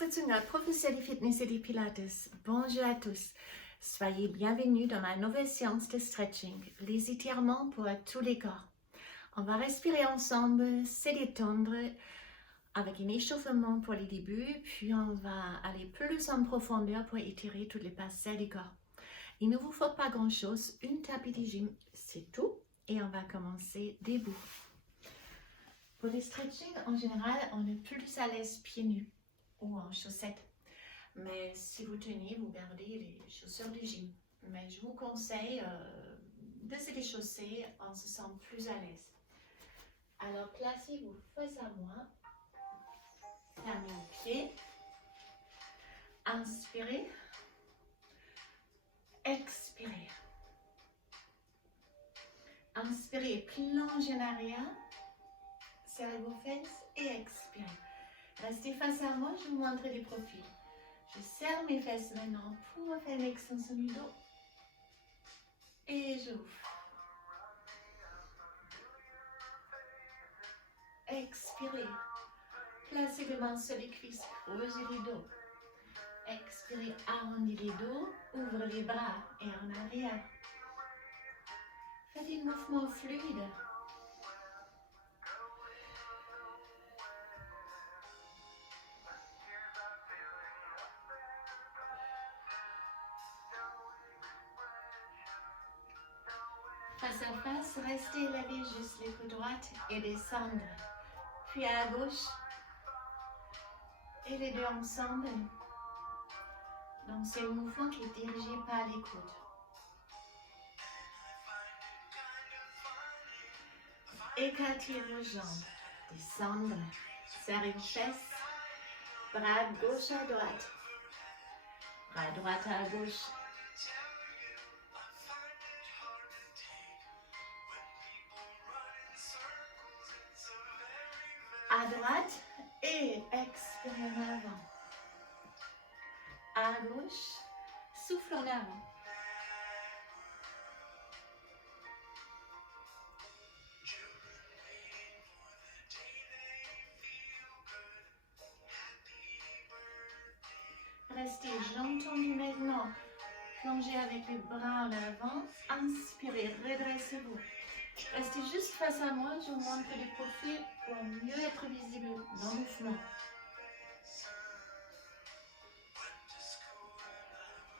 Traditionnel, professeur de fitness et de pilates. Bonjour à tous. Soyez bienvenus dans ma nouvelle séance de stretching, les étirements pour tous les corps. On va respirer ensemble, se détendre avec un échauffement pour les débuts, puis on va aller plus en profondeur pour étirer toutes les parties du corps. Il ne vous faut pas grand-chose, une tapis de gym, c'est tout, et on va commencer debout. Pour les stretching, en général, on est plus à l'aise pieds nus ou en chaussettes. Mais si vous tenez, vous gardez les chaussures du gym. Mais je vous conseille de se déchausser, on se sent plus à l'aise. Alors placez-vous face à moi, fermez les pieds, inspirez, expirez. Inspirez, plongez en arrière, serrez vos fesses et expirez. Restez face à moi, je vous montre les profils. Je serre mes fesses maintenant pour faire l'extension du dos. Et j'ouvre. Expirez. Placez les mains sur les cuisses, creusez les dos. Expirez, arrondissez les dos, ouvrez les bras et en arrière. Faites un mouvement fluide. Face à face, restez élevé juste les coudes droites et descendre. Puis à gauche. Et les deux ensemble. Donc c'est le mouvement qui est dirigé par les coudes. Écartez vos jambes. Descendre. Serrez une fesse. Bras gauche à droite. Bras droite à gauche. À droite et expirez en avant. À gauche, souffle en avant. Restez jambes tendues maintenant. Plongez avec les bras en avant. Inspirez, redressez-vous. Restez juste face à moi, je vous montre les profils pour mieux être visible dans le mouvement.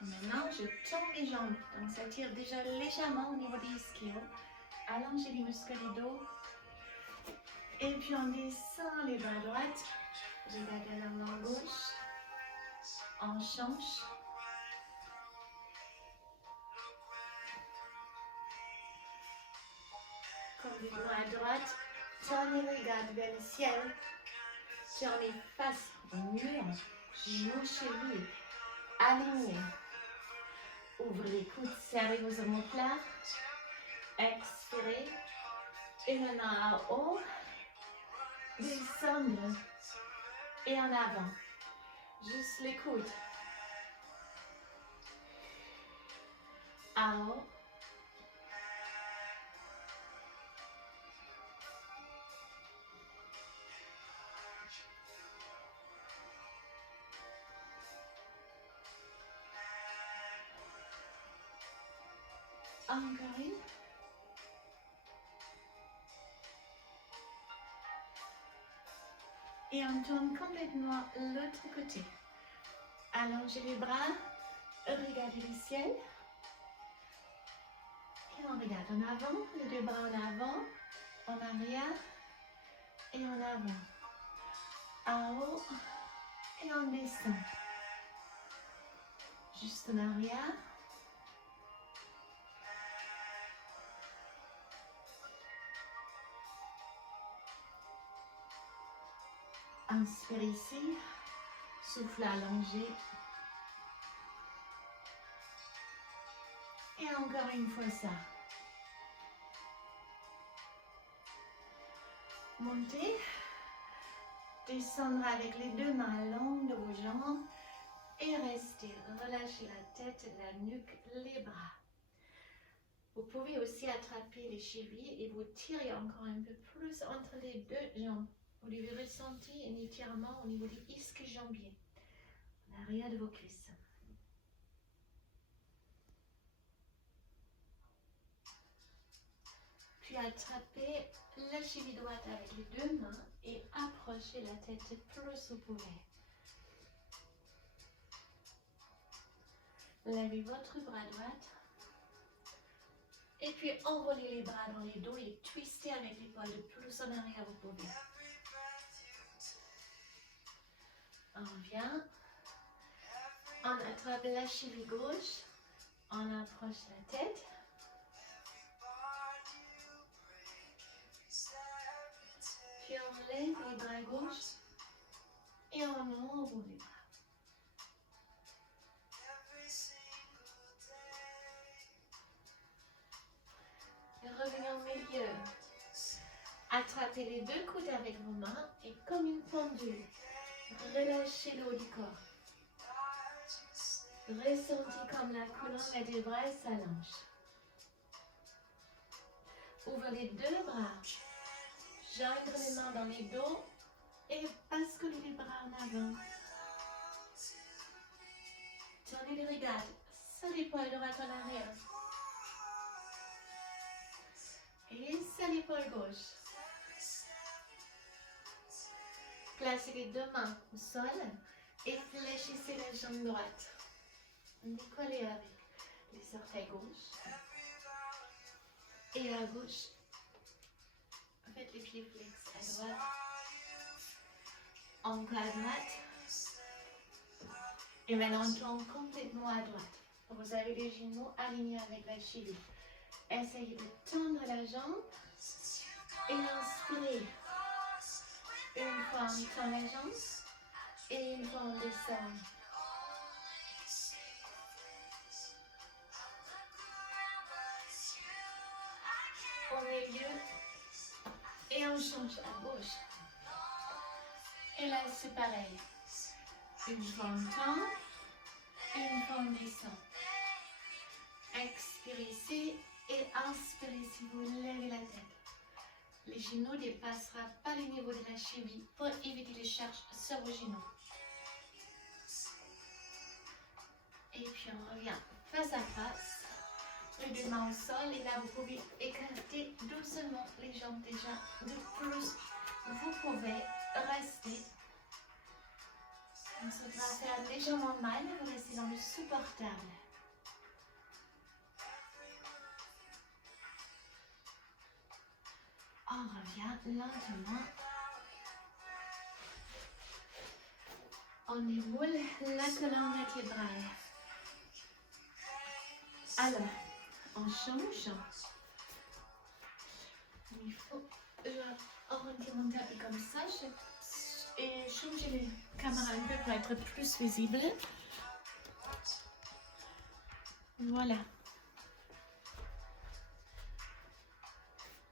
Maintenant, je tends les jambes, donc ça tire déjà légèrement au niveau des ischios. Allongez les muscles du dos. Et puis on descend les bras droites. Regardez la main gauche. On change. Comme les doigts à droite. Tournez les regards vers le ciel. Tournez face au mur. Genoux chevilles. Alignez. Ouvrez les coudes, serrez vos omoplates. Expirez. Et maintenant en haut. Descendre. Et en avant. Juste les coudes. En haut. Encore une. Et on tourne complètement l'autre côté. Allongez les bras, regardez le ciel. Et on regarde en avant, les deux bras en avant, en arrière et en avant. En haut et on descend. Juste en arrière. Inspire ici, souffle allongé. Et encore une fois ça. Montez, descendre avec les deux mains longues de vos jambes et restez. Relâchez la tête, la nuque, les bras. Vous pouvez aussi attraper les chevilles et vous tirez encore un peu plus entre les deux jambes. Vous devez ressentir un étirement au niveau des ischio-jambiers. l'arrière de vos cuisses. Puis attrapez la cheville droite avec les deux mains et approchez la tête le plus vous pouvez. Levez votre bras droit. Et puis enroulez les bras dans les dos et twistez avec l'épaule le plus en arrière vous pouvez. On revient. On attrape la cheville gauche. On approche la tête. Puis on lève les bras gauche. Et on enroule les bras. Revenez au milieu. Attrapez les deux coudes avec vos mains et comme une pendule, relâchez le haut du corps. Ressentez comme la colonne vertébrale s'allonge. Ouvrez les deux bras. Joindre les mains dans les dos et basculez les bras en avant. Tournez les regards sur l'épaule droite en arrière. Et sur l'épaule gauche. Placez les deux mains au sol et fléchissez la jambe droite. Décollez avec les orteils gauche et à gauche. Faites les pieds flex à droite. Encore à droite. Et maintenant on tourne complètement à droite. Vous avez les genoux alignés avec la cheville. Essayez de tendre la jambe et inspirez. Une fois on tend la jambe et une fois on descend. Au milieu et on change à gauche. Et là c'est pareil. Une fois on tend et une fois on descend. Expirez ici et inspirez si vous levez la tête. Les genoux ne dépasseront pas le niveau de la cheville pour éviter les charges sur vos genoux. Et puis on revient face à face. Les deux mains au sol et là vous pouvez écarter doucement les jambes déjà de plus. Vous pouvez rester. On se fera faire légèrement mal, vous restez dans le supportable. On revient lentement. On éroule la colonne vertébrale. Alors, on change. Il faut arrondir mon tapis comme ça et changer les caméras un peu pour être plus visible. Voilà.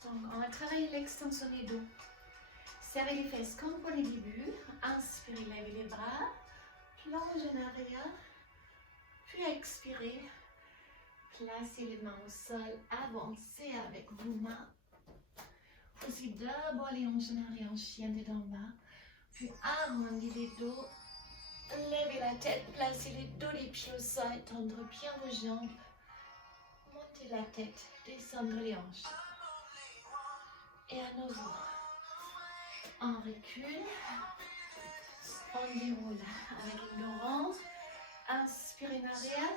Donc, on va travailler l'extension des dos. Serrez les fesses comme pour les débuts. Inspirez, levez les bras. Plonge en arrière. Puis expirez. Placez les mains au sol. Avancez avec vos mains. Aussi d'abord les hanches en arrière en chien tête en bas. Puis arrondissez les dos. Levez la tête. Placez les dos des pieds au sol. Tendre bien vos jambes. Montez la tête. Descendre les hanches. Et à nouveau, on recule, on déroule avec le dos rond, inspirez en arrière,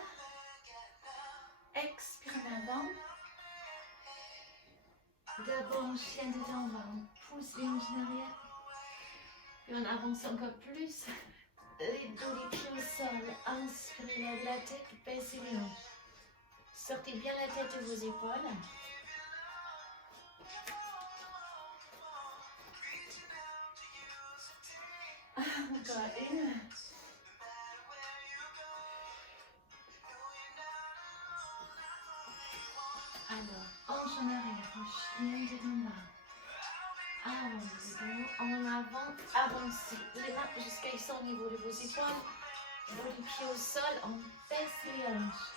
expirez en avant. D'abord en chien tête en bas, on pousse les hanches en arrière, puis on avance encore plus, les dos, les pieds au sol, inspirez, levez la tête, baissez les hanches. Sortez bien la tête de vos épaules. Encore une. Alors, hanche en arrière, chien tête en bas. Avancez, en avant, avancez. Les mains jusqu'à ici au niveau de vos épaules. Vos pieds au sol, on baisse les hanches.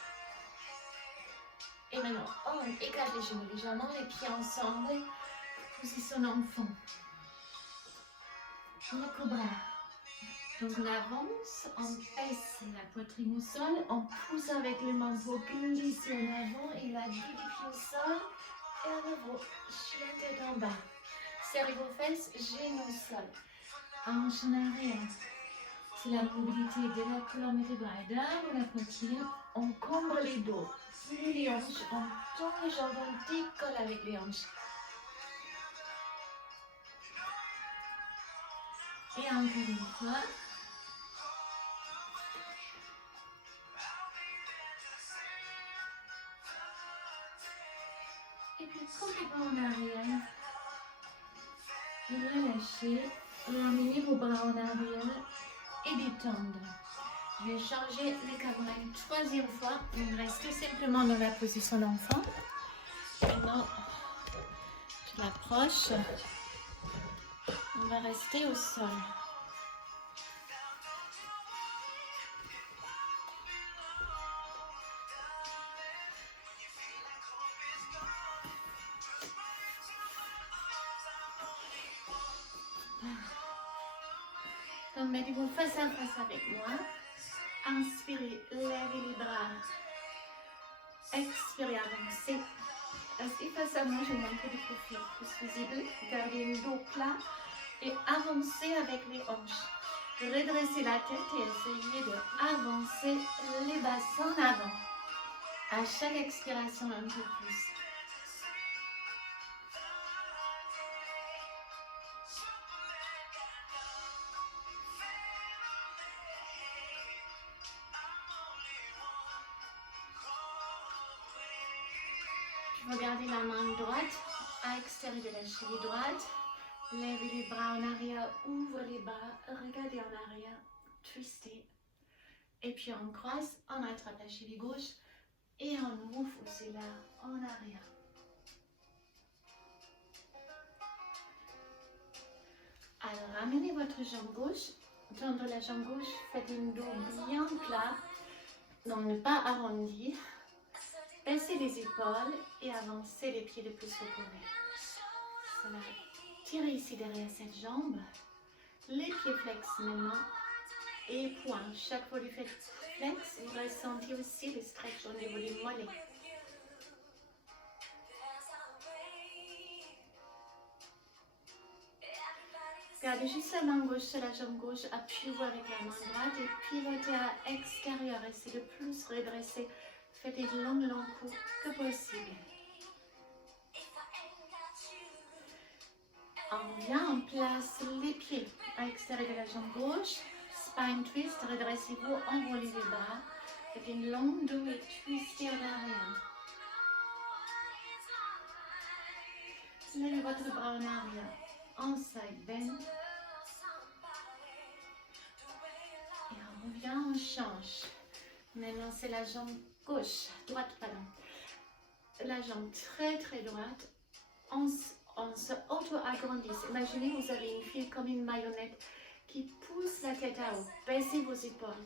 Et maintenant, on écarte les genoux légèrement, les pieds ensemble. Position enfant. Le cobra. Donc on avance, on pèse la poitrine au sol, on pousse avec les mains pour glisser en avant et la deux pieds au sol. Et à nouveau, chien tête en bas. Serrez vos fesses, genoux au sol. Hanche en arrière. C'est la mobilité de la colonne vertébrale derrière la poitrine. On combre les dos. Plus les hanches, on tend les jambes, on décolle avec les hanches. Et encore une fois. Et puis complètement en arrière. Relâchez. Ramenez vos bras en arrière et détendre. Je vais changer les caméras une troisième fois. On reste simplement dans la position d'enfant. Maintenant, je l'approche. On va rester au sol. Donc, mettez-vous face à face avec moi. Inspirez, levez les bras. Expirez, avancez. Restez face à moi, je montre le profil plus visible. Gardez le dos plat et avancez avec les hanches. Redressez la tête et essayez d'avancer les bassins en avant. À chaque expiration, un peu plus. Regardez la main droite à l'extérieur de la cheville droite. Levez les bras en arrière, ouvrez les bras, regardez en arrière, twistez. Et puis on croise, on attrape la cheville gauche et on ouvre aussi là en arrière. Alors ramenez votre jambe gauche, tendre la jambe gauche, faites un dos bien plat, donc ne pas arrondir. Baissez les épaules et avancez les pieds le plus que vous pouvez. Voilà. Tirez ici derrière cette jambe. Les pieds flex maintenant. Et point. Chaque fois que vous faites flex, vous ressentez aussi le stretch au niveau des mollets. Gardez juste la main gauche sur la jambe gauche. Appuyez-vous avec la main droite et pivotez à l'extérieur. Essayez de plus redresser. Faites des longs coups que possible. On vient, on place les pieds à l'extérieur de la jambe gauche. Spine twist, redressez-vous, enroulez les bras. Faites une longue dos et twistez en arrière. Levez votre bras en arrière. En side bend. Et on revient, on change. Maintenant, c'est la jambe gauche, droite, pardon. La jambe très droite. On se auto-agrandit. Imaginez, vous avez une file comme une marionnette qui pousse la tête à haut. Baissez vos épaules.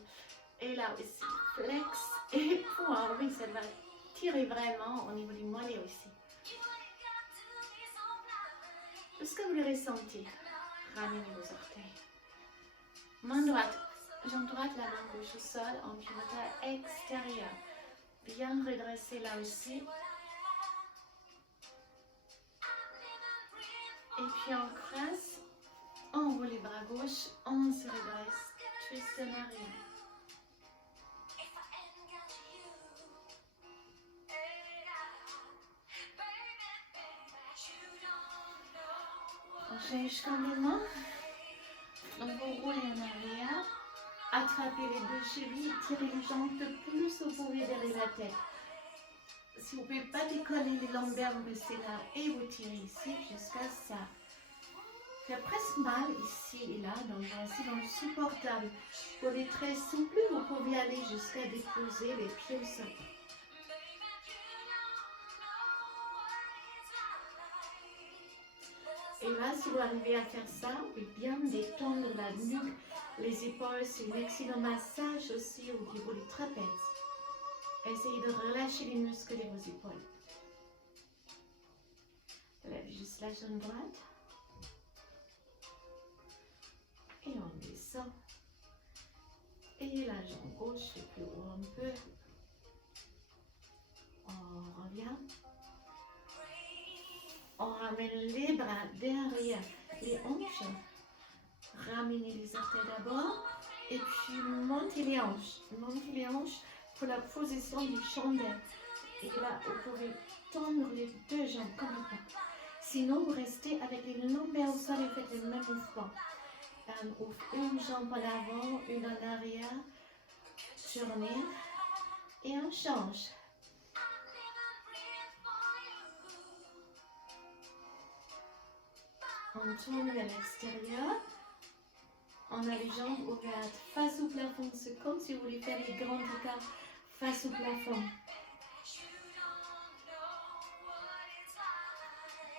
Et là aussi, flex et point. Oui, ça va tirer vraiment au niveau du mollet aussi. Est-ce que vous le ressentez? Ramenez vos orteils. Main droite, jambe droite, la main gauche au sol, en pivotage extérieur. Bien redresser là aussi. Et puis on creuse, on roule les bras gauche, on se redresse, twist en arrière. On change complètement. Donc vous roulez en arrière, attrapez les deux chevilles, tirez les jambes le plus vous pouvez derrière la tête. Si vous ne pouvez pas décoller les lombaires, vous restez là et vous tirez ici jusqu'à ça. Fait presque mal ici et là, donc restez dans le supportable. Pour les très souples, vous pouvez aller jusqu'à déposer les pieds au sol. Et là, si vous arrivez à faire ça, vous pouvez bien détendre la nuque, les épaules, c'est un excellent massage aussi au niveau du trapèze. Essayez de relâcher les muscles de vos épaules. Lève juste la jambe droite. Et on descend. gauche et plus haut un peu. On revient. On ramène les bras derrière les hanches. Ramenez les orteils d'abord. Et puis montez les hanches. Montez les hanches pour la position du chandelle. Et là, vous pouvez tendre les deux jambes complètement. Sinon, vous restez avec les lombaires au sol et faites le même mouvement. Une jambe en avant, une en arrière. Tournez. Et on change. On tourne vers l'extérieur. On a les jambes ouvertes face au plafond. C'est comme si vous voulez faire les grands écarts face au plafond.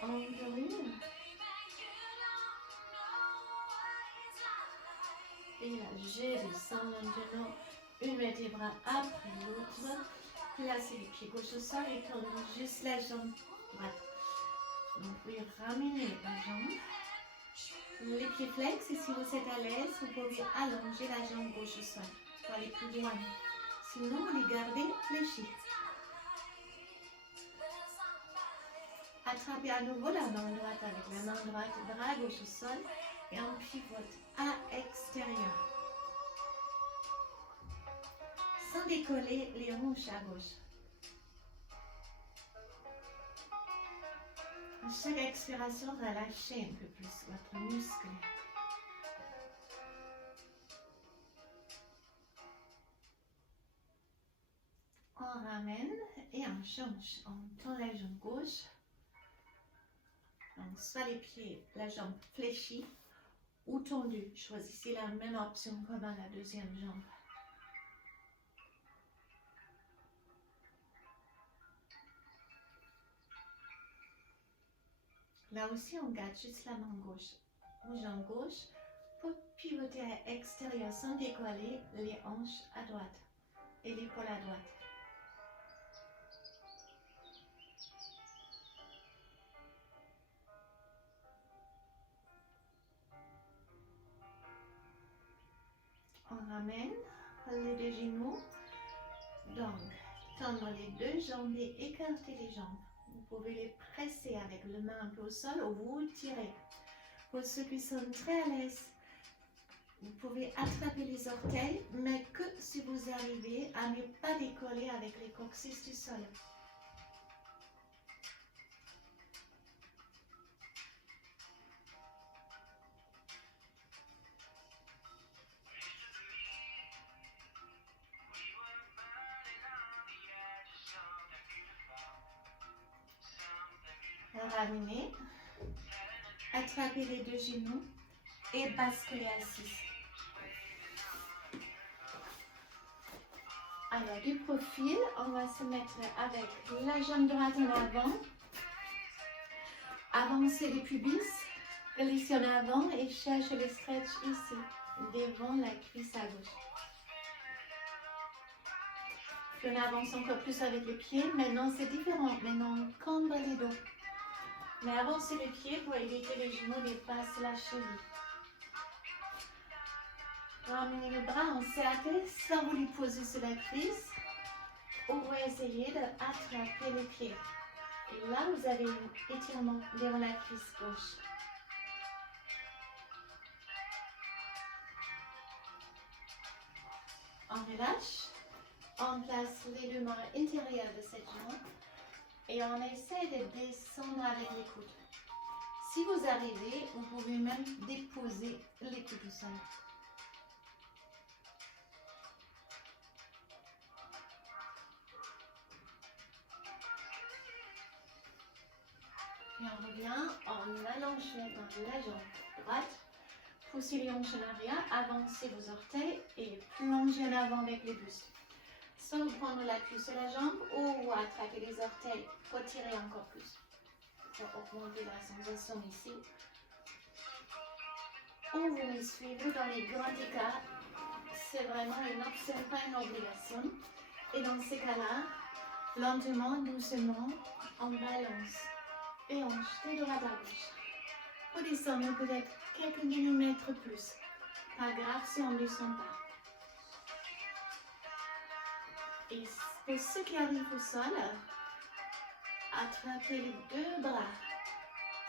Encore une. Et là, je descends maintenant une vertèbre après l'autre. Placez les pieds gauche au sol et tournez juste la jambe droite. Donc, vous pouvez ramener la jambe. Les pieds flex et si vous êtes à l'aise, vous pouvez allonger la jambe gauche au sol pour aller plus loin. Sinon, vous les gardez fléchis. Attrapez à nouveau la main droite avec la main droite, bras gauche au sol et on pivote à extérieur. Sans décoller les hanches à gauche. À chaque expiration, relâchez un peu plus votre muscle. On ramène et on change. On tourne la jambe gauche. Donc, soit les pieds, la jambe fléchie ou tendue. Choisissez la même option comme à la deuxième jambe. Là aussi, on garde juste la main gauche ou jambe gauche pour pivoter à l'extérieur sans décoller les hanches à droite et l'épaule à droite. On ramène les deux genoux. Donc, tendre les deux jambes et écarter les jambes. Vous pouvez les presser avec le main un peu au sol ou vous tirez. Pour ceux qui sont très à l'aise, vous pouvez attraper les orteils, mais que si vous arrivez à ne pas décoller avec les coccyx du sol. Ramenez, attrapez les deux genoux et basculez assis. Alors du profil, on va se mettre avec la jambe droite en avant. Avancez le pubis, glissez en avant et cherchez le stretch ici, devant la cuisse à gauche. Puis on avance encore plus avec les pieds. Maintenant c'est différent, maintenant on cambre les dos. Mais avancez les pieds pour éviter les genoux dépassent la cheville. Ramenez le bras en cercle sans vous les poser sur la cuisse. Ou vous essayez d'attraper les pieds. Et là, vous avez un étirement vers la cuisse gauche. On relâche. On place les deux mains intérieures de cette jambe. Et on essaie de descendre avec les coudes. Si vous arrivez, vous pouvez même déposer les coudes au sol. Et on revient, on allonge maintenant la jambe droite. Poussez les hanches en arrière, avancez vos orteils et plongez en avant avec les bustes. Sans prendre l'appui sur la jambe ou attraper les orteils pour tirer encore plus. Pour augmenter la sensation ici. Ou vous me suivez dans les grands écarts. C'est vraiment une option, pas une obligation. Et dans ces cas-là, lentement, doucement, on balance et hanche de droite à gauche. Pour descendre peut-être quelques millimètres plus. Pas grave si on ne descend pas. Et pour ceux qui arrivent au sol, attrapez les deux bras.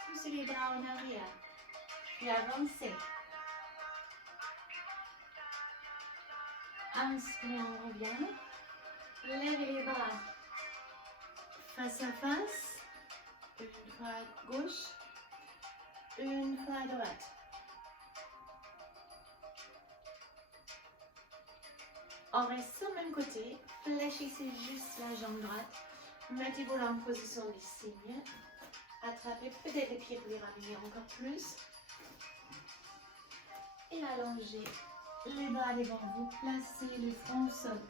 Poussez les bras en arrière. Puis avancez. Inspirez, on revient. Levez les bras. Face à face. Une fois à gauche. Une fois à droite. On reste sur le même côté. Fléchissez juste la jambe droite. Mettez-vous en position du cygne. Attrapez peut-être les pieds pour les ramener encore plus. Et allongez les bras devant vous. Placez le front au sol.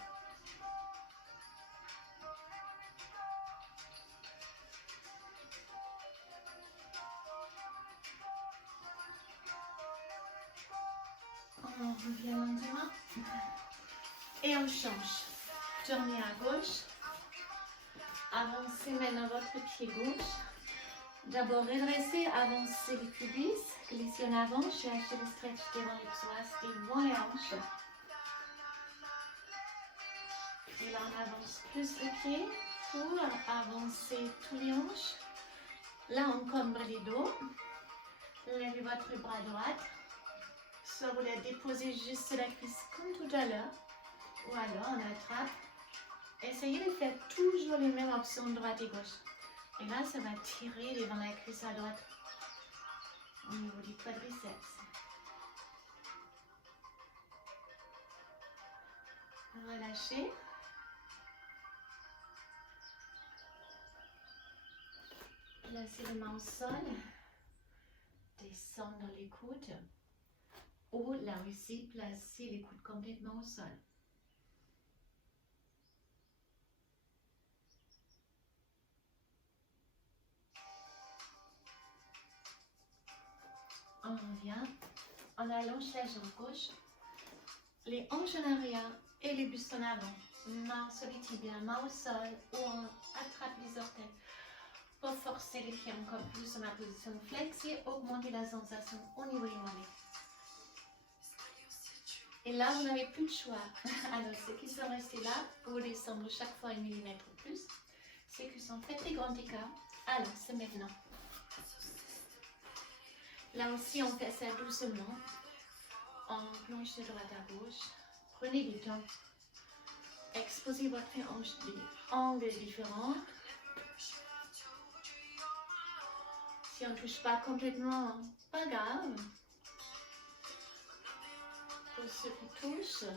On revient lentement. Et on change. Tournez à gauche. Avancez maintenant votre pied gauche. D'abord redressez, avancez les cuisses. Glissez en avant, cherchez le stretch devant les psoas, devant les hanches. Et là on avance plus les pieds pour avancer tous les hanches. Là on cambre les dos. Levez votre bras droit. Soit vous la déposez juste sur la cuisse comme tout à l'heure. Ou alors on attrape. Essayez de faire toujours les mêmes options droite et gauche. Et là, ça va tirer devant la cuisse à droite. Au niveau du quadriceps. Relâchez. Placez les mains au sol. Descendre les coudes. Ou là aussi, placez les coudes complètement au sol. On revient, on allonge la jambe gauche, les hanches en arrière et les bustes en avant. Main sur les tibias, main au sol ou on attrape les orteils pour forcer les pieds encore plus dans la position flex et augmenter la sensation au niveau des mollets. Et là, vous n'avez plus de choix. Alors, ceux qui sont restés là, vous descendre chaque fois 1 mm ou plus. Ceux qui sont fait des grands écarts, alors c'est maintenant. Là aussi, on fait ça doucement. On plonge de droite à gauche. Prenez du temps. Exposez votre hanche des angles différents. Si on ne touche pas complètement, pas grave. Pour ceux qui touchent,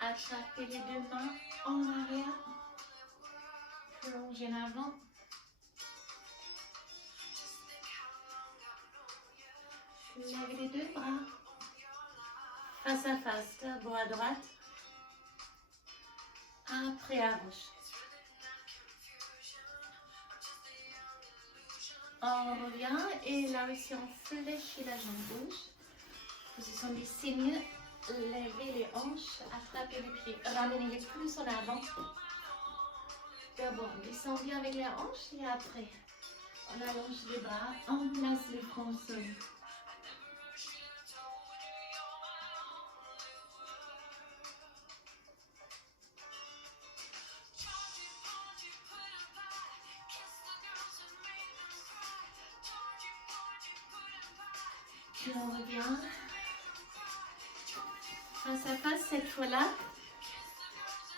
attrapez les deux mains en arrière. Plongez en avant. Levez les deux bras. Face à face, d'abord à droite. Après à gauche. On revient et là aussi on fléchit la jambe gauche. Position du cygne. Levez les hanches, attrapez les pieds, ramenez-les plus en avant. D'abord, descendez avec les hanches et après, on allonge les bras, on place les front au sol. Puis on revient. Face à face cette fois-là.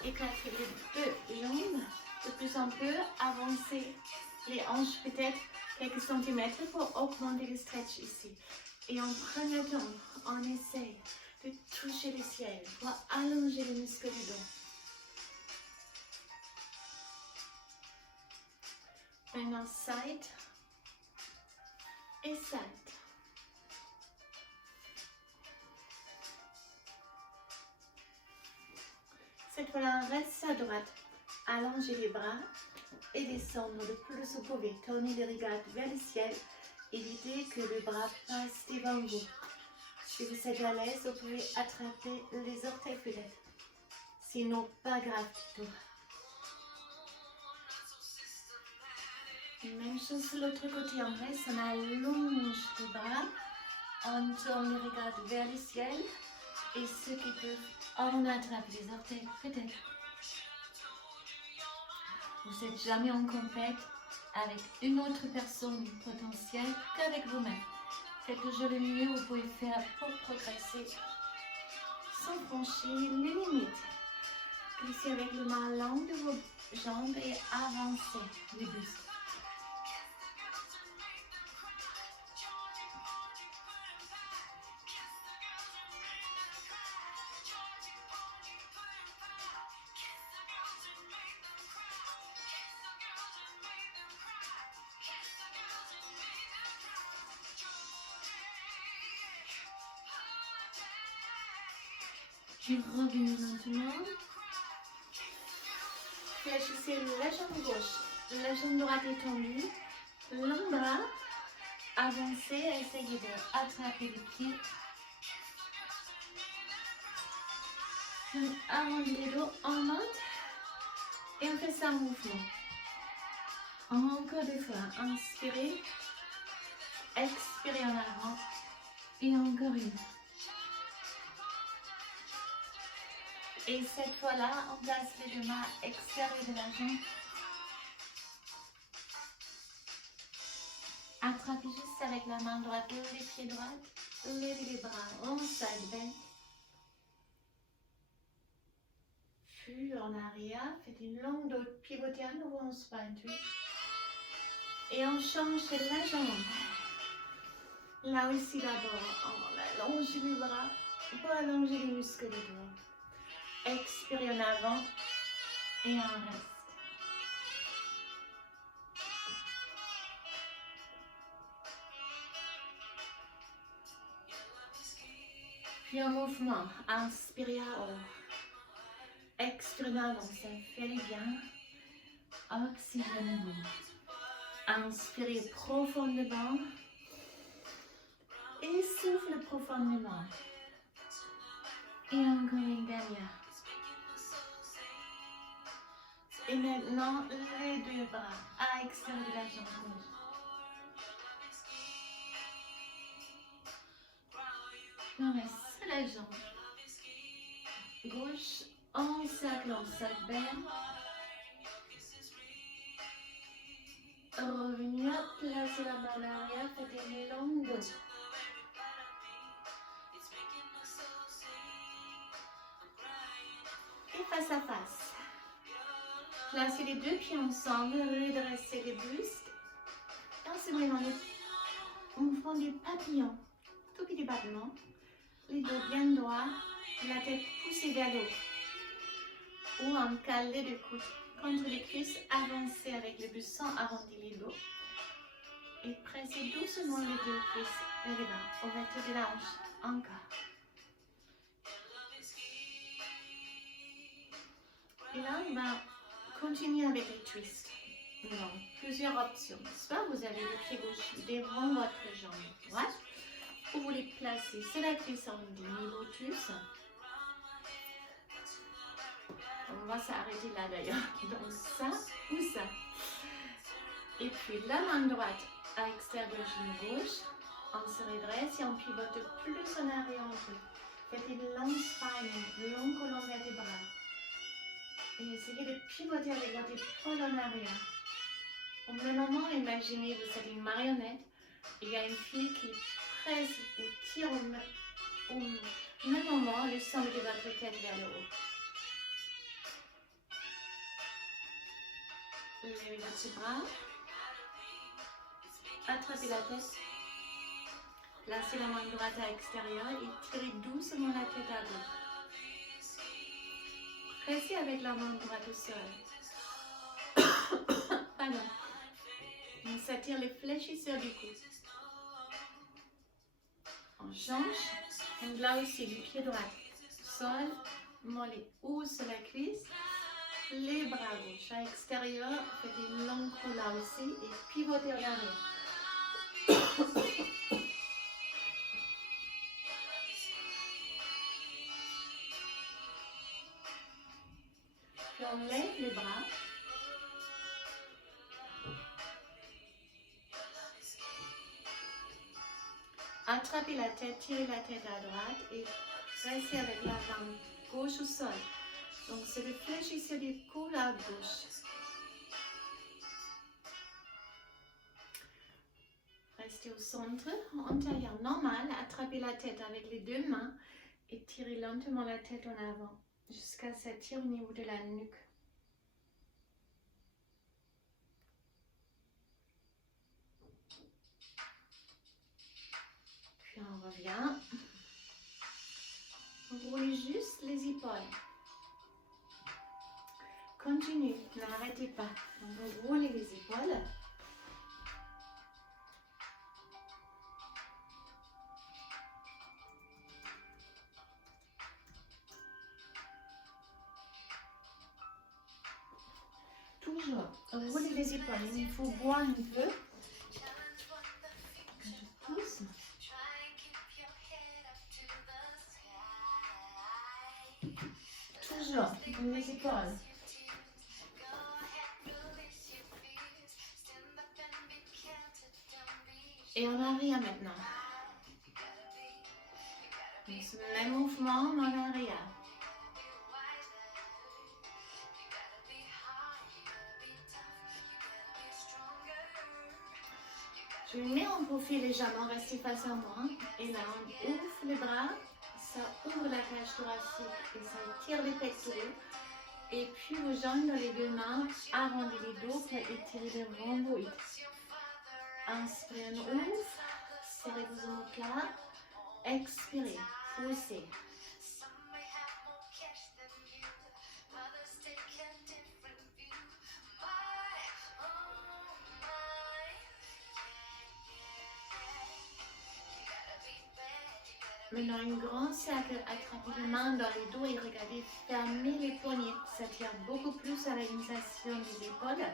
Écartez les deux jambes de plus en plus. Avancez les hanches peut-être quelques centimètres pour augmenter le stretch ici. Et en prenant le temps, on essaye de toucher le ciel pour allonger les muscles du dos. Maintenant, side et side. Cette fois-là, on reste à droite. Allongez les bras et descendre le plus que vous pouvez. Tournez les regards vers le ciel. Évitez que le bras passe devant vous. Si vous êtes à l'aise, vous pouvez attraper les orteils peut-être. Sinon, pas grave du tout. Même chose de l'autre côté, on reste, on allonge les bras. On tourne les regards vers le ciel. Et ceux qui peuvent, on attrape les orteils peut-être. Vous n'êtes jamais en compète avec une autre personne potentielle qu'avec vous-même. Faites toujours le mieux que vous pouvez faire pour progresser sans franchir les limites. Glissez avec le main long de vos jambes et avancez le buste. Je reviens maintenant. Fléchissez la jambe gauche, la jambe droite étendue, l'avant-bras. Avancez, essayez d'attraper les pieds. Arrondissez les dos, on monte et on fait ça en mouvement. Encore deux fois, inspirez, expirez en avant et encore une. Et cette fois-là, on place les deux mains extérieures de la jambe. Attrapez juste avec la main droite les pieds droits. Levez les bras en side bend. Puis en arrière, faites une longue dos, pivotez à nouveau en spine twist. Et on change la jambe. Là aussi d'abord, on allonge les bras pour allonger les muscles des doigts. Expirez en avant et on reste. Puis en mouvement, inspirez à haut. Expirez en avant, ça fait du bien. Oxygène. Inspirez profondément. Et souffle profondément. Et encore une dernière. Et maintenant, les deux bras à l'extérieur de la jambe gauche. On reste sur la jambe gauche en cercle, bend. Revenez, placez la main en arrière, faites une longue dos. Et face à face. Placez les deux pieds ensemble, redressez les bustes. Et on se met dans le mouvement du papillon. Tout petit battement. Les dos bien droits, la tête poussée vers le haut. Ou en cale les deux coudes contre les cuisses, avancez avec le buste sans arrondir les dos. Et pressez doucement les deux cuisses vers le bas. Ouverture de la hanche. Encore. Et là, on va continuer avec les twists. Donc, plusieurs options. Soit vous avez le pied gauche devant votre jambe droite, ou vous les placez sur la cuisse en demi-lotus. On va s'arrêter là d'ailleurs. Donc ça ou ça. Et puis la main droite à l'extérieur de la genou gauche. On se redresse et on pivote plus en arrière un peu. Faites une longue spine, une longue colonne vertébrale. Et essayez de pivoter avec votre épaule en arrière. Au même moment, imaginez que vous êtes une marionnette. Il y a une fille qui presse ou tire au même moment le centre de votre tête vers le haut. Levez votre bras. Attrapez la tête. Placez la main droite à l'extérieur et tirez doucement la tête à gauche. Pressez avec la main droite au sol. Pardon. On s'attire les fléchisseurs du cou. On change. Donc là aussi, les pieds droits. Sol, mollet ou sur la cuisse. Les bras gauche à l'extérieur. Faites une longue roue là aussi et pivotez en arrière. Puis on lève les bras. Attrapez la tête, tirez la tête à droite et restez avec la jambe gauche au sol. Donc c'est le fléchisseur du cou à gauche. rester au centre, en tailleur normal, attrapez la tête avec les deux mains et tirez lentement la tête en avant jusqu'à s'attirer au niveau de la nuque. Puis on revient. Roulez juste les épaules. Continuez, n'arrêtez pas. Vous roulez les épaules. Toujours, roulez les épaules. Il faut boire un peu. Je pousse. Toujours, les épaules. Et en arrière maintenant. Donc, ce même mouvement en arrière. Je mets en profil légèrement, restez face à moi. Et là, on ouvre les bras, ça ouvre la cage thoracique et ça étire les pectoraux. Et puis vos jambes dans les deux mains, arrondissez les dos pour étirer les rhomboïdes. Inspirez, on ouvre, serrez vos omoplates. Expirez, poussez. Maintenant, un grand cercle, attrapez les mains dans les dos et regardez, fermez les poignets. Ça tire beaucoup plus à l'organisation des épaules.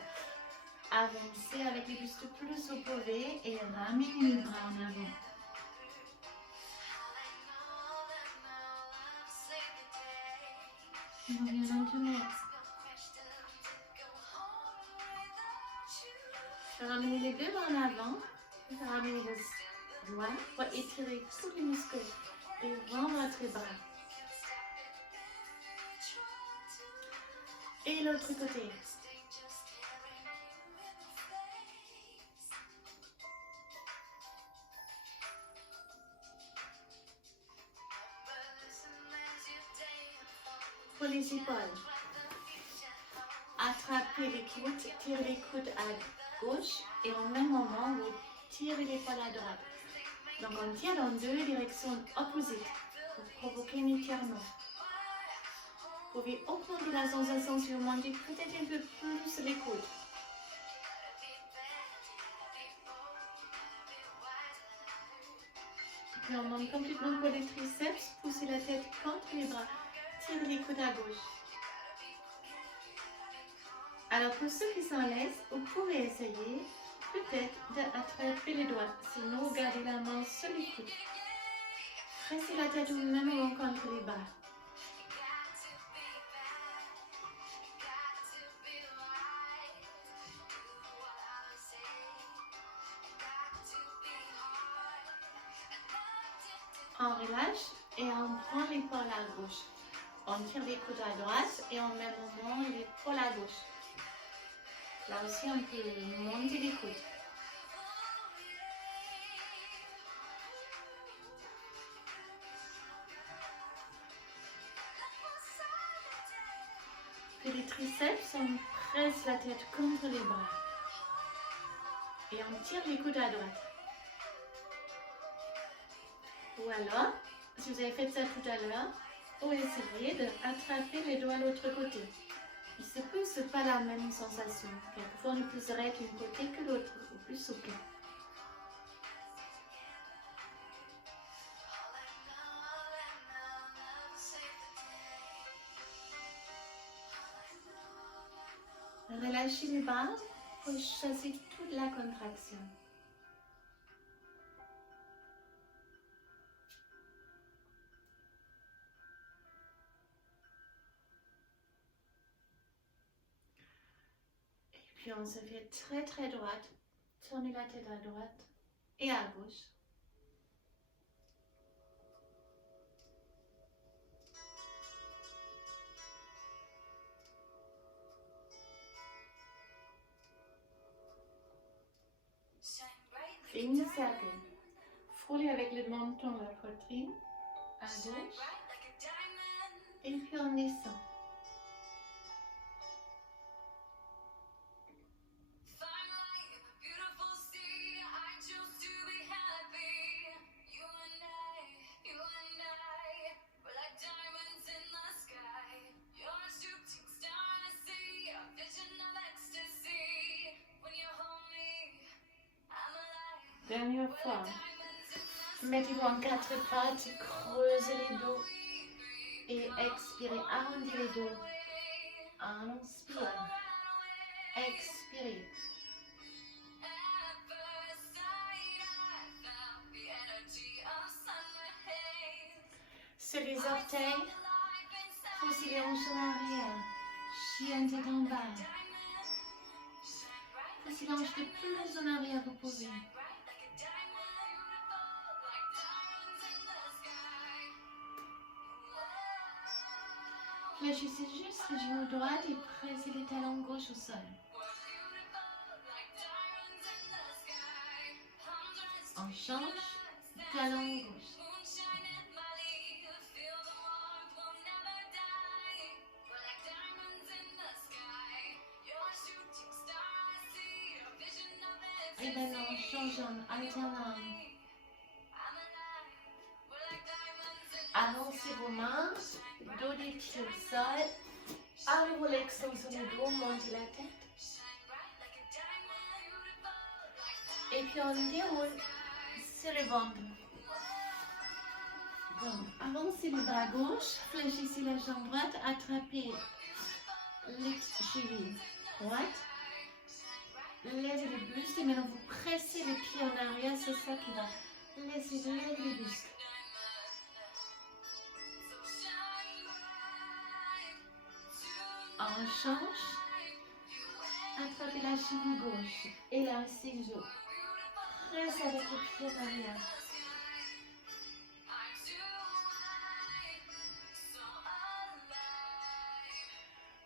Avancez avec les bustes plus opposés et ramenez les bras en avant. On revient maintenant. Ramenez les deux mains en avant. Ramenez vos doigts pour étirer tous les muscles devant votre bras. Et l'autre côté. Pour les épaules. Attrapez les coudes, tirez les coudes à gauche et au même moment, vous tirez l'épaule à droite. Donc on tire dans deux directions opposées pour provoquer un étirement. Vous pouvez augmenter la sensation si vous montez peut-être un peu plus les coudes. Puis on monte complètement pour les triceps, poussez la tête contre les bras, tirez les coudes à gauche. Alors pour ceux qui sont à l'aise, vous pouvez essayer peut-être d'attraper les doigts, sinon gardez la main sur les coudes. Pressez la tête au même moment contre les bras. On relâche et on prend l'épaule à gauche. On tire les coudes à droite et en même moment l'épaule à gauche. Là aussi on peut monter les coudes. Puis les triceps, on presse la tête contre les bras. Et on tire les coudes à droite. Ou alors, si vous avez fait ça tout à l'heure, vous essayez d'attraper les doigts de l'autre côté. Il se peut que ce n'est pas la même sensation. Quelquefois, on est plus raide d'un côté que l'autre, ou plus souple. Relâchez les bras pour chasser toute la contraction. Puis on se fait très très droite. Tournez la tête à droite et à gauche. Demi-cercle. Frôlez avec le menton la poitrine, à gauche, et puis on descend. Dernière fois. Mettez-vous en quatre pattes, creusez les dos et expirez, arrondissez les dos. Inspire, expirez. Sur les orteils, poussez les hanches en arrière, chien tête en bas. Poussez les hanches le plus en arrière que vous pouvez. Fléchissez juste le genou droit et pressez les talons gauche au sol. On change, talon gauche. Et maintenant on change en alternant. Avancez vos mains, dos des pieds au sol. Allez-vous l'extension du dos, montez la tête. Et puis on déroule sur le ventre. Donc, avancez le bras gauche, fléchissez la jambe droite, attrapez les chevilles droite. Lèvez le buste et maintenant vous pressez les pieds en arrière, c'est ça qui va laisser lever le buste. On change, attrapez la cheville gauche, élargissez les os, pressez avec les pieds en arrière.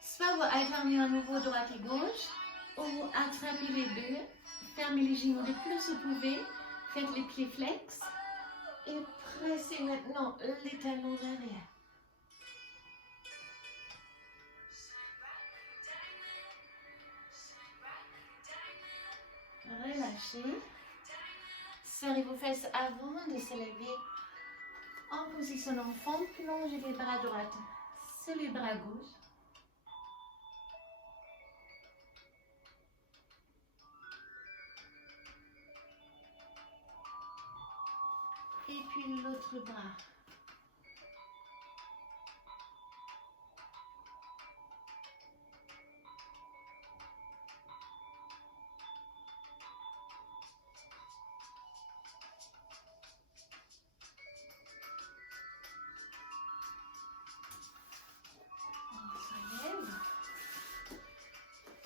Soit vous alternez à nouveau droite et gauche, ou vous attrapez les deux, fermez les genoux le plus que vous pouvez, faites les pieds flex et pressez maintenant les talons derrière. Relâchez. Serrez vos fesses avant de se lever. En position enfant, plongez les bras droits sur les bras gauches. Et puis l'autre bras.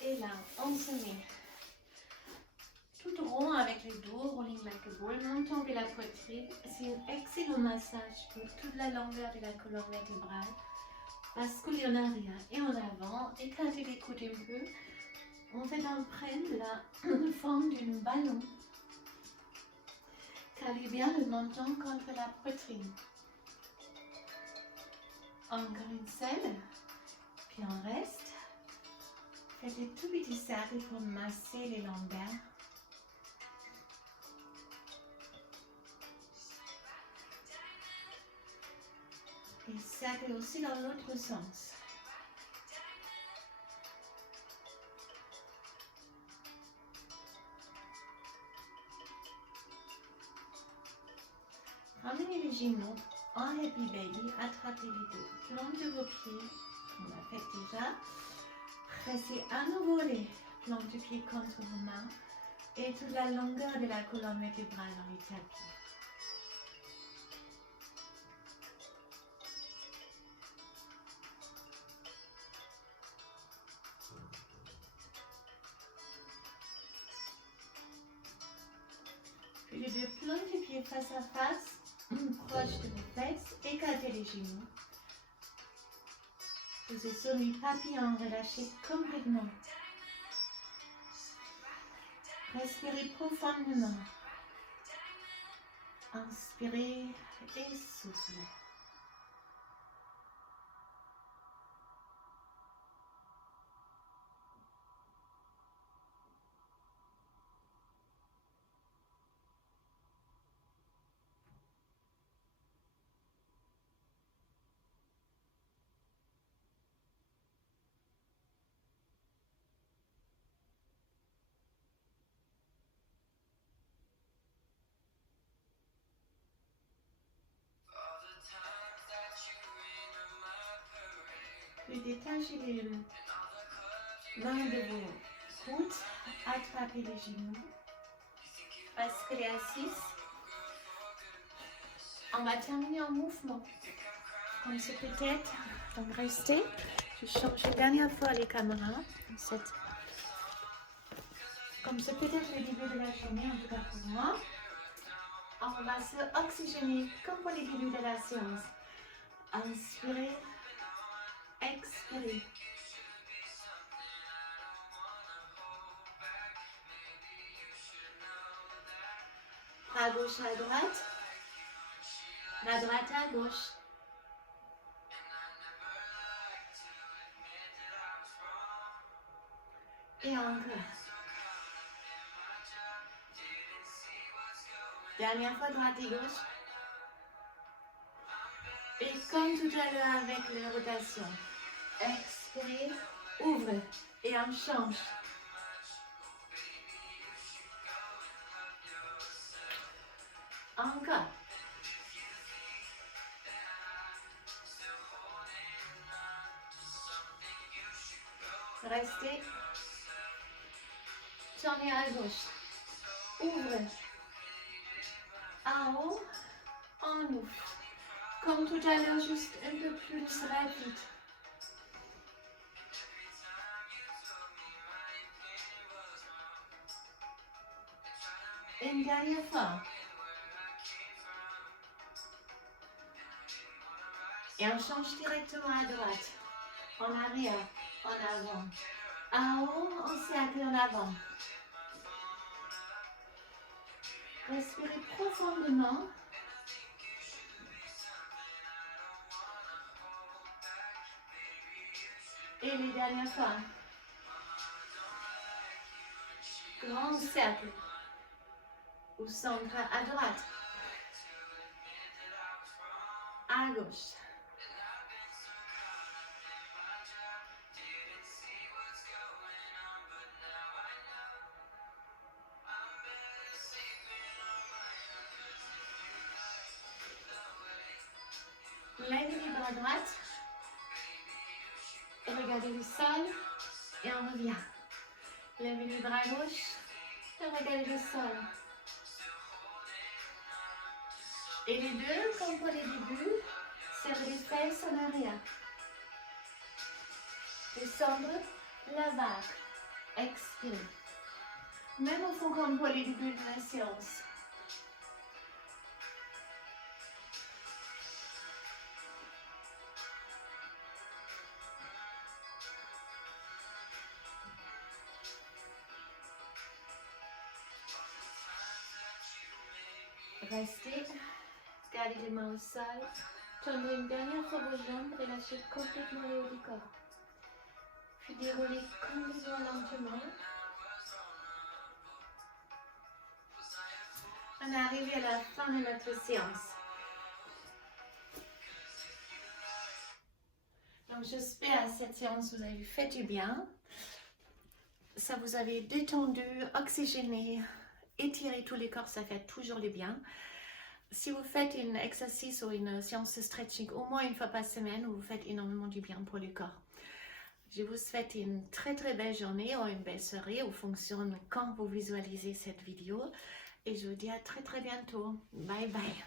Et là, on se met tout rond avec les dos, rolling like a ball, menton et la poitrine. C'est un excellent massage pour toute la longueur de la colonne vertébrale. Basculez en arrière et en avant, écartez les coudes un peu. On fait emprunter la forme d'un ballon. Calez bien le menton contre la poitrine. Encore une seule, puis on reste. Faites des tout petits cercles pour masser les lombaires. Et cercle aussi dans l'autre sens. Ramenez les genoux en Happy Baby, attrapez les deux plantes de vos pieds, on l'a fait déjà. Pressez à nouveau les plantes de pied contre vos mains et toute la longueur de la colonne vertébrale dans le tapis. Puis les deux plantes de pied face à face, proche de vos fesses, écartez les genoux. Posez sur le papillon, relâchez complètement. Respirez profondément. Inspirez et soufflez. Puis détachez les mains de vos coudes, attrapez les genoux, restez assis. On va terminer en mouvement, comme c'est peut-être. Donc restez. Je change une dernière fois les caméras. Comme c'est peut-être le début de la journée, en tout cas pour moi. On va se oxygéner comme pour le début de la séance. Inspirez, expirez. À gauche, à droite. La droite à gauche. Et encore. Dernière fois, droite et gauche. Et comme tout à l'heure avec la rotation. Expirez, ouvrez. Et on change. Encore. Restez. Tournez à gauche. Ouvrez. En haut. En ouvre. Comme tout à l'heure, juste un peu plus rapide. Une dernière fois. Et on change directement à droite. En arrière, en avant. En haut, en cercle en avant. Respirez profondément. Et les dernières fois. Grand cercle. Au centre à droite. À gauche. Levez les bras à droite. Et regardez le sol. Et on revient. Levez les bras à gauche. Et regardez le sol. Et les deux, comme pour les débuts, serrez les fesses en arrière. Descendre la vague. Expirez. Même au fond comme pour les débuts de la séance. Restez. Gardez les mains au sol. Tournez une dernière fois vos jambes et lâchez complètement le haut du corps. Puis déroulez complètement lentement. On est arrivé à la fin de notre séance. Donc j'espère que cette séance vous a fait du bien. Ça vous avait détendu, oxygéné, étiré tous les corps, ça fait toujours du bien. Si vous faites un exercice ou une séance de stretching au moins une fois par semaine, vous faites énormément du bien pour le corps. Je vous souhaite une très belle journée ou une belle soirée en fonction de quand vous visualisez cette vidéo. Et je vous dis à très bientôt. Bye bye.